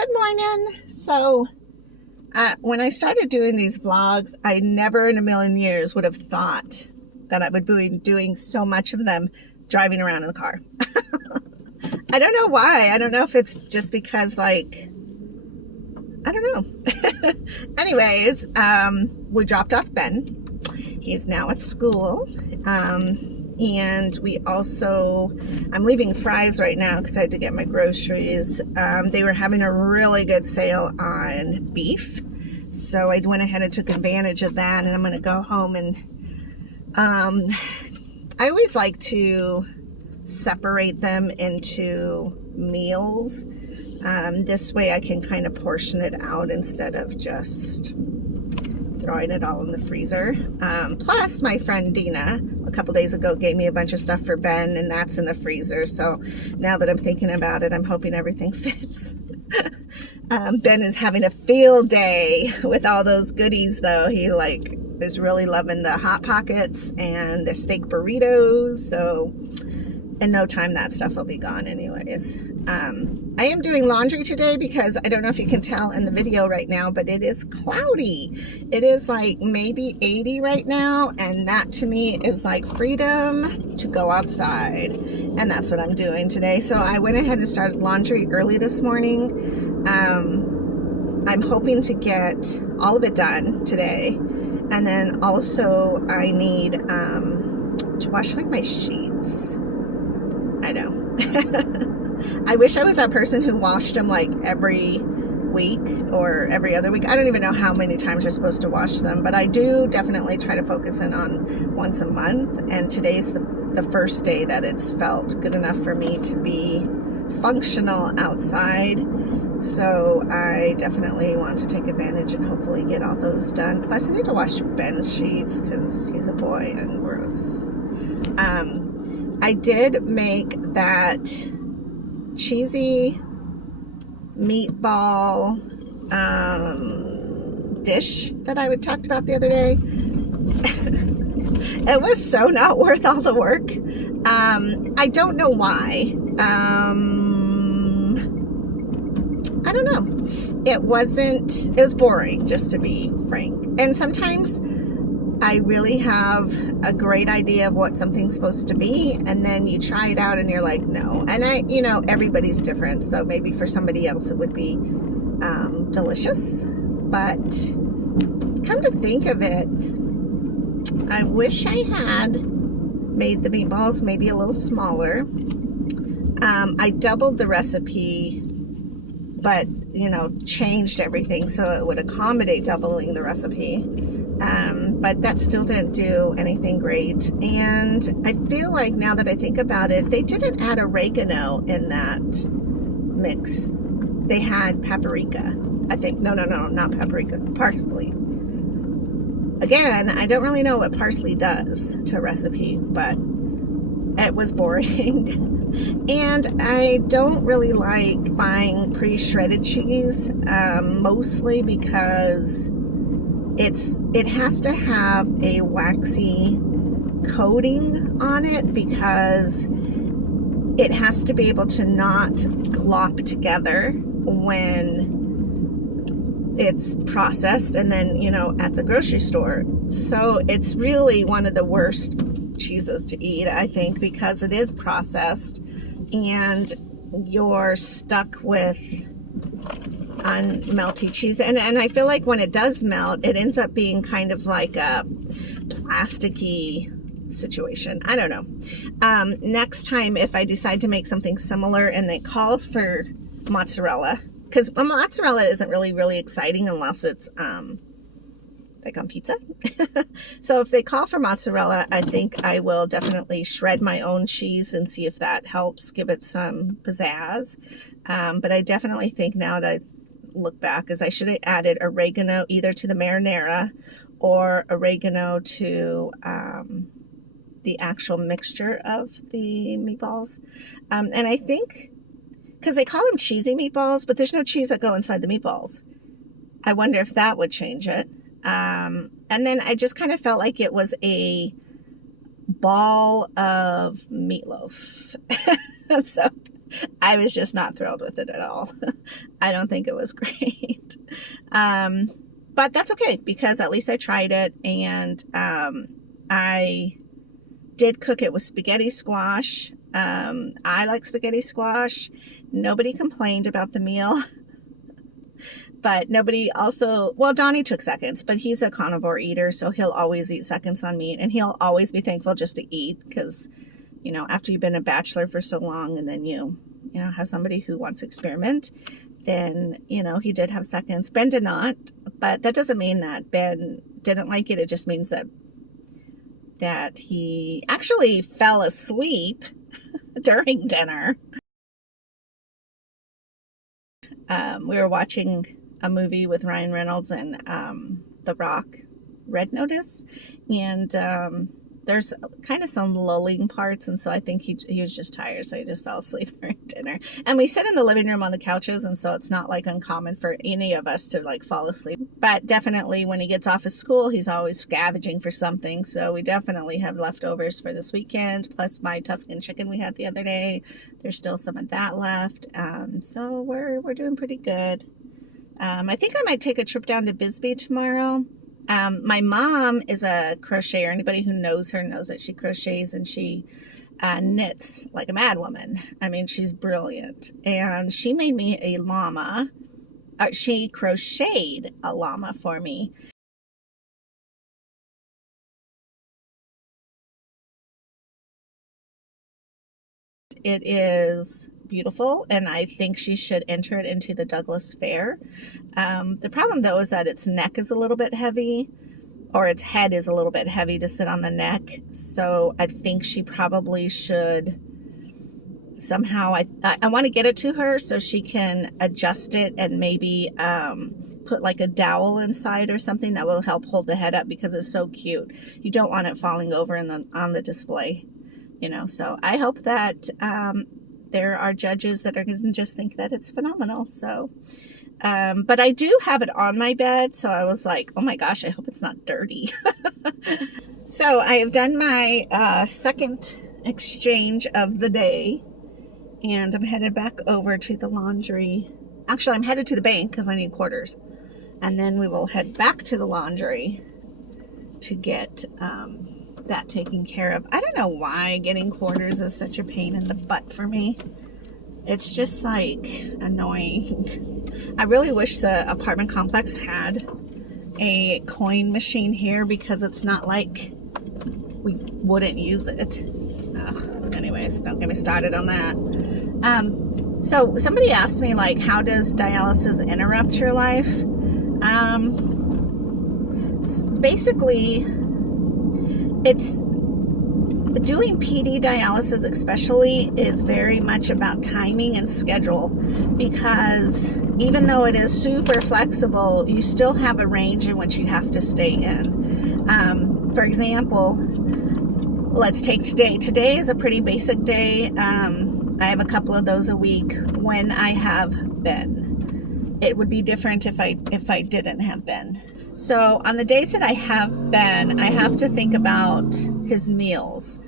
Good morning. So when I started doing these vlogs, I never in a million years would have thought that I would be doing so much of them driving around in the car. I don't know why. I don't know if it's just because, like, I don't know. Anyways, we dropped off Ben. He's now at school. And we also, I'm leaving Fry's right now because I had to get my groceries. They were having a really good sale on beef. So I went ahead and took advantage of that, and I'm going to go home and I always like to separate them into meals. This way I can kind of portion it out instead of just throwing it all in the freezer. Plus, my friend Dina a couple days ago gave me a bunch of stuff for Ben, and that's in the freezer. So now that I'm thinking about it, I'm hoping everything fits. Ben is having a field day with all those goodies, though. He is really loving the Hot Pockets and the steak burritos. So in no time, that stuff will be gone anyways. I am doing laundry today because I don't know if you can tell in the video right now, but it is cloudy. It is like maybe 80 right now, and that to me is like freedom to go outside, and that's what I'm doing today. So I went ahead and started laundry early this morning. I'm hoping to get all of it done today, and then also I need to wash like my sheets. I know. I wish I was that person who washed them like every week or every other week. I don't even know how many times you're supposed to wash them, but I do definitely try to focus in on once a month, and today's the first day that it's felt good enough for me to be functional outside. So I definitely want to take advantage and hopefully get all those done. Plus I need to wash Ben's sheets because he's a boy and gross. I did make that cheesy meatball dish that I talked about the other day. It was so not worth all the work. I don't know why. I don't know. It was boring, just to be frank. And sometimes I really have a great idea of what something's supposed to be, and then you try it out and you're like, no. And everybody's different, so maybe for somebody else it would be delicious. But come to think of it, I wish I had made the meatballs maybe a little smaller. I doubled the recipe, but, changed everything so it would accommodate doubling the recipe. But that still didn't do anything great. And I feel like now that I think about it, they didn't add oregano in that mix. They had paprika, I think. No, not paprika, parsley. Again, I don't really know what parsley does to a recipe, but it was boring. And I don't really like buying pre-shredded cheese, mostly because it has to have a waxy coating on it, because it has to be able to not glop together when it's processed and then, at the grocery store. So it's really one of the worst cheeses to eat, I think, because it is processed and you're stuck with melty cheese, and I feel like when it does melt, it ends up being kind of like a plasticky situation. I don't know. Next time, if I decide to make something similar and it calls for mozzarella, because mozzarella isn't really exciting unless it's like on pizza. So if they call for mozzarella, I think I will definitely shred my own cheese and see if that helps give it some pizzazz. But I definitely think now that I look back, is I should have added oregano either to the marinara or oregano to the actual mixture of the meatballs. And I think, because they call them cheesy meatballs, but there's no cheese that go inside the meatballs. I wonder if that would change it. And then I just kind of felt like it was a ball of meatloaf. So I was just not thrilled with it at all. I don't think it was great. But that's okay, because at least I tried it, and I did cook it with spaghetti squash. I like spaghetti squash. Nobody complained about the meal. But nobody also, well, Donnie took seconds, but he's a carnivore eater, so he'll always eat seconds on meat, and he'll always be thankful just to eat, because, you know, after you've been a bachelor for so long, and then you know, have somebody who wants to experiment, then, you know, he did have seconds. Ben did not, but that doesn't mean that Ben didn't like it. It just means that he actually fell asleep during dinner. We were watching a movie with Ryan Reynolds and The Rock, Red Notice, and there's kind of some lulling parts, and so I think he was just tired, so he just fell asleep during dinner. And we sit in the living room on the couches, and so it's not like uncommon for any of us to like fall asleep. But definitely when he gets off of school, he's always scavenging for something, so we definitely have leftovers for this weekend, plus my Tuscan chicken we had the other day. There's still some of that left, so we're doing pretty good. I think I might take a trip down to Bisbee tomorrow. My mom is a crocheter. Anybody who knows her knows that she crochets, and she knits like a mad woman. I mean, she's brilliant. And she made me a llama. She crocheted a llama for me. It is beautiful, and I think she should enter it into the Douglas Fair. The problem though is that its neck is a little bit heavy, or its head is a little bit heavy to sit on the neck, so I think she probably should somehow, I want to get it to her so she can adjust it and maybe put like a dowel inside or something that will help hold the head up, because it's so cute. You don't want it falling over on the display, you know. So I hope that there are judges that are going to just think that it's phenomenal. So, but I do have it on my bed, so I was like, oh my gosh, I hope it's not dirty. So I have done my second exchange of the day, and I'm headed back over to the laundry. Actually, I'm headed to the bank because I need quarters, and then we will head back to the laundry to get that taken care of. I don't know why getting quarters is such a pain in the butt for me. It's just like annoying. I really wish the apartment complex had a coin machine here, because it's not like we wouldn't use it. Anyways, don't get me started on that. So somebody asked me, like, how does dialysis interrupt your life? Basically, it's doing PD dialysis especially is very much about timing and schedule, because even though it is super flexible, you still have a range in which you have to stay in. For example, let's take today. Today is a pretty basic day. I have a couple of those a week when I have Ben. It would be different if I didn't have Ben. So on the days that I have Ben, I have to think about his meals,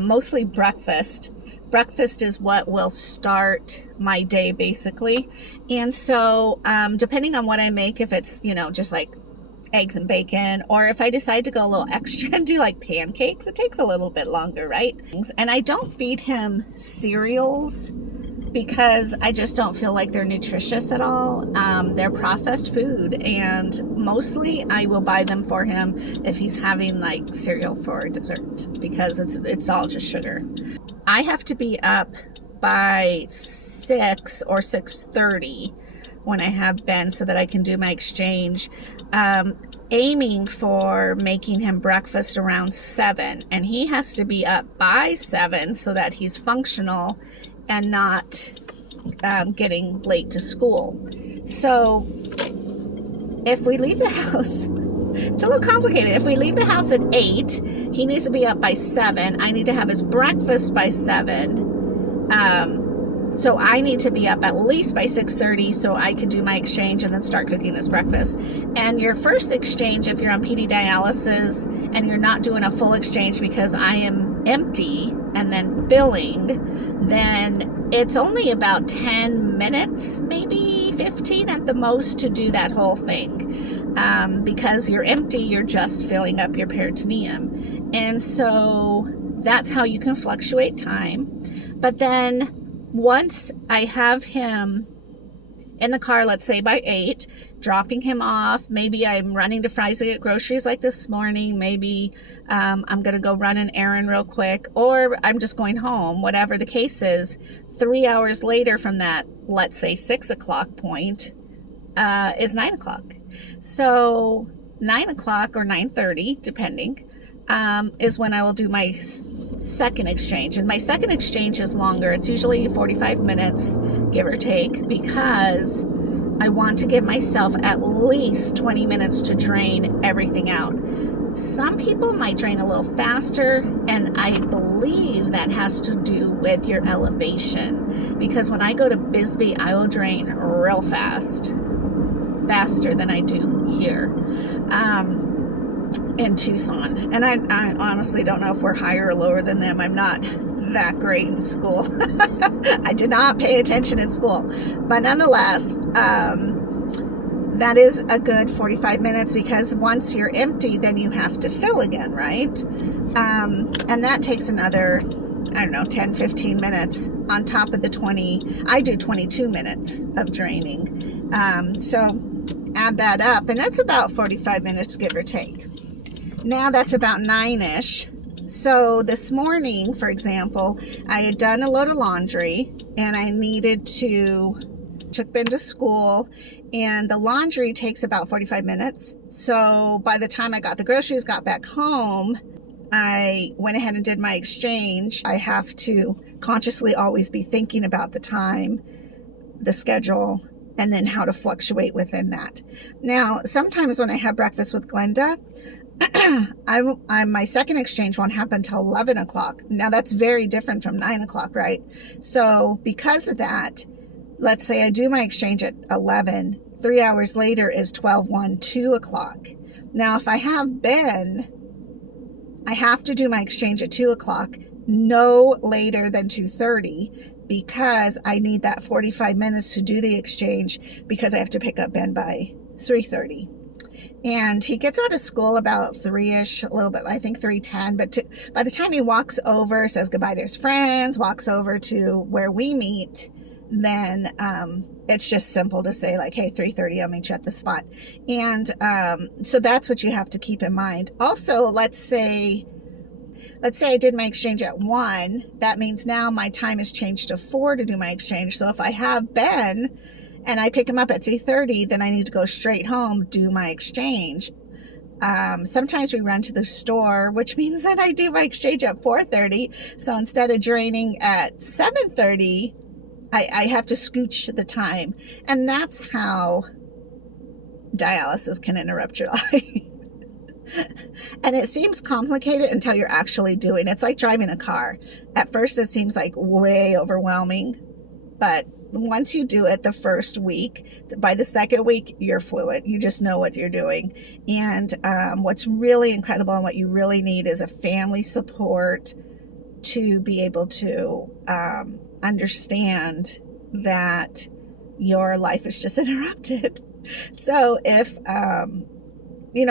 mostly breakfast. Breakfast is what will start my day, basically. And so depending on what I make, if it's, you know, just like eggs and bacon, or if I decide to go a little extra and do like pancakes, it takes a little bit longer, right? And I don't feed him cereals because I just don't feel like they're nutritious at all. They're processed food, and mostly I will buy them for him if he's having like cereal for dessert, because it's all just sugar. I have to be up by 6 or 6:30 when I have Ben so that I can do my exchange, aiming for making him breakfast around 7, and he has to be up by 7 so that he's functional and not getting late to school. So if we leave the house, it's a little complicated. If we leave the house at 8, he needs to be up by 7. I need to have his breakfast by 7. So I need to be up at least by 6:30 so I could do my exchange and then start cooking this breakfast. And your first exchange, if you're on PD dialysis and you're not doing a full exchange because I am empty and then filling, then it's only about 10 minutes, maybe 15 at the most, to do that whole thing. Because you're empty, you're just filling up your peritoneum. And so that's how you can fluctuate time. But then once I have him in the car, let's say by 8, dropping him off, maybe I'm running to Fry's to get groceries like this morning, maybe I'm going to go run an errand real quick, or I'm just going home, whatever the case is. 3 hours later from that, let's say 6 o'clock point, is 9 o'clock. So 9 o'clock or 9:30, depending, is when I will do my second exchange. And my second exchange is longer. It's usually 45 minutes, give or take, because I want to give myself at least 20 minutes to drain everything out. Some people might drain a little faster, and I believe that has to do with your elevation, because when I go to Bisbee, I will drain real fast, faster than I do here in Tucson. And I honestly don't know if we're higher or lower than them. I'm not that great in school. I did not pay attention in school, but nonetheless, that is a good 45 minutes, because once you're empty, then you have to fill again, right? And that takes another, I don't know, 10, 15 minutes on top of the 20. I do 22 minutes of draining. So add that up, and that's about 45 minutes, give or take. Now that's about 9-ish. So this morning, for example, I had done a load of laundry, and I needed to took Ben to school, and the laundry takes about 45 minutes. So by the time I got the groceries, got back home, I went ahead and did my exchange. I have to consciously always be thinking about the time, the schedule, and then how to fluctuate within that. Now, sometimes when I have breakfast with Glenda, my second exchange won't happen till 11 o'clock. Now, that's very different from 9 o'clock, right? So because of that, let's say I do my exchange at 11, 3 hours later is 12:01, 2 o'clock. Now, if I have Ben, I have to do my exchange at 2 o'clock, no later than 2:30, because I need that 45 minutes to do the exchange, because I have to pick up Ben by 3:30. And he gets out of school about 3-ish, a little bit, I think 3:10. But by the time he walks over, says goodbye to his friends, walks over to where we meet, then it's just simple to say like, hey, 3:30, I'll meet you at the spot. And so that's what you have to keep in mind. Also, let's say I did my exchange at 1. That means now my time has changed to 4 to do my exchange. So if I have Ben and I pick him up at 3:30, then I need to go straight home, do my exchange. Sometimes we run to the store, which means that I do my exchange at 4:30. So instead of draining at 7:30, I have to scooch the time. And that's how dialysis can interrupt your life. And it seems complicated until you're actually doing it. It's like driving a car. At first, it seems like way overwhelming. But once you do it the first week, by the second week, you're fluent. You just know what you're doing. And what's really incredible and what you really need is a family support to be able to understand that your life is just interrupted. So if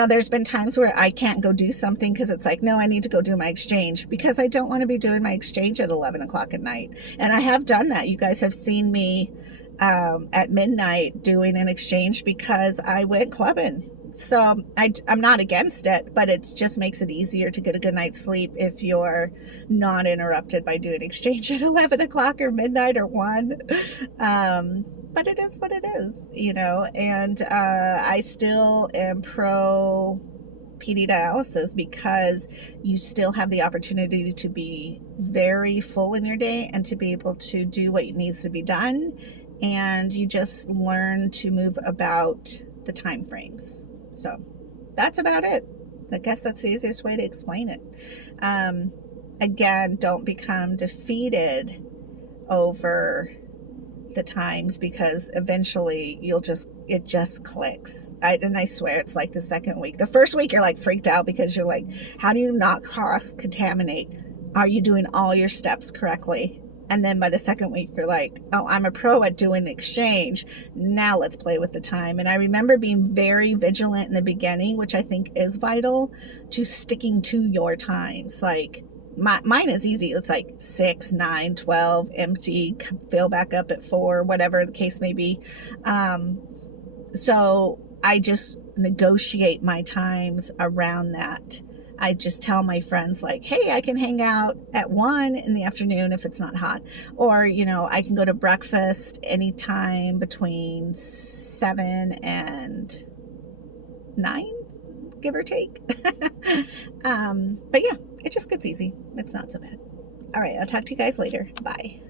there's been times where I can't go do something because it's like, no, I need to go do my exchange, because I don't want to be doing my exchange at 11 o'clock at night. And I have done that. You guys have seen me at midnight doing an exchange because I went clubbing. So I'm not against it, but it just makes it easier to get a good night's sleep if you're not interrupted by doing exchange at 11 o'clock or midnight or 1. But it is what it is, and I still am pro PD dialysis, because you still have the opportunity to be very full in your day and to be able to do what needs to be done, and you just learn to move about the time frames. So that's about it. I guess that's the easiest way to explain it. Again, don't become defeated over the times, because eventually it just clicks. And I swear it's like the second week. The first week you're like freaked out because you're like, how do you not cross contaminate? Are you doing all your steps correctly? And then by the second week, you're like, oh, I'm a pro at doing the exchange. Now let's play with the time. And I remember being very vigilant in the beginning, which I think is vital to sticking to your times. Like mine is easy. It's like 6, 9, 12, empty, fill back up at 4, whatever the case may be. So I just negotiate my times around that. I just tell my friends like, hey, I can hang out at 1 in the afternoon if it's not hot. Or, you know, I can go to breakfast anytime between 7 and 9, give or take. But yeah, it just gets easy. It's not so bad. All right, I'll talk to you guys later. Bye.